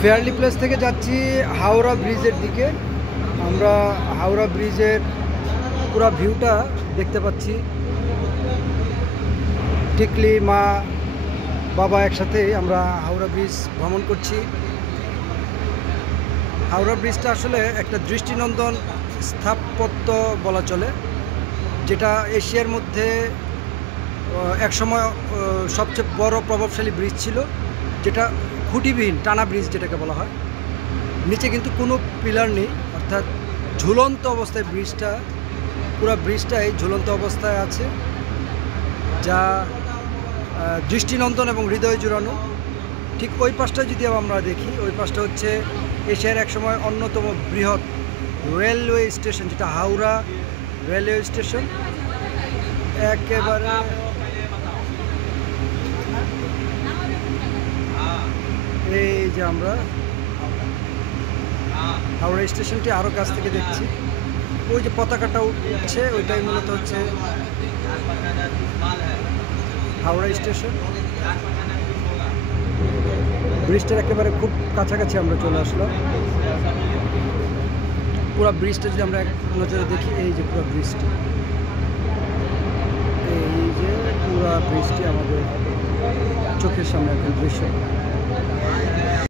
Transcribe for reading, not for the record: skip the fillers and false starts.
Fairly place থেকে যাচ্ছি হাওড়া ব্রিজের দিকে। আমরা হাওড়া ব্রিজের পুরো ভিউটা দেখতে পাচ্ছি। টিকলি মা বাবা একসাথে আমরা হাওড়া ব্রিজ ভ্রমণ করছি। হাওড়া ব্রিজটা আসলে একটা দৃষ্টিনন্দন স্থাপত্য বলা চলে, যেটা এশিয়ার মধ্যে একসময় সবচেয়ে বড় প্রভাবশালী ব্রিজ ছিল, যেটা খুঁটিবিহীন টানা ব্রিজ যেটাকে বলা হয়। নিচে কিন্তু কোনো পিলার নেই, অর্থাৎ ঝুলন্ত অবস্থায় ব্রিজটা, পুরো ব্রিজটাই ঝুলন্ত অবস্থায় আছে, যা দৃষ্টিনন্দন এবং হৃদয় জুড়ানো। ঠিক ওই পাশটা যদি আমরা দেখি, ওই পাশটা হচ্ছে এশিয়ার একসময় অন্যতম বৃহৎ রেলওয়ে স্টেশন, যেটা হাওড়া রেলওয়ে স্টেশন। একেবারে এই যে আমরা হাওড়া স্টেশনটি আরও কাছ থেকে দেখছি। ওই যে পতাকাটা উঠছে, ওইটাই মূলত হচ্ছে হাওড়া স্টেশন। ব্রিজটার একেবারে খুব কাছাকাছি আমরা চলে আসলাম। পুরো ব্রিজটা যদি আমরা এক নজরে দেখি, এই যে পুরো ব্রিজটি, এই যে পুরো ব্রিজটি আমাদের চোখের সামনে এখন দৃশ্য।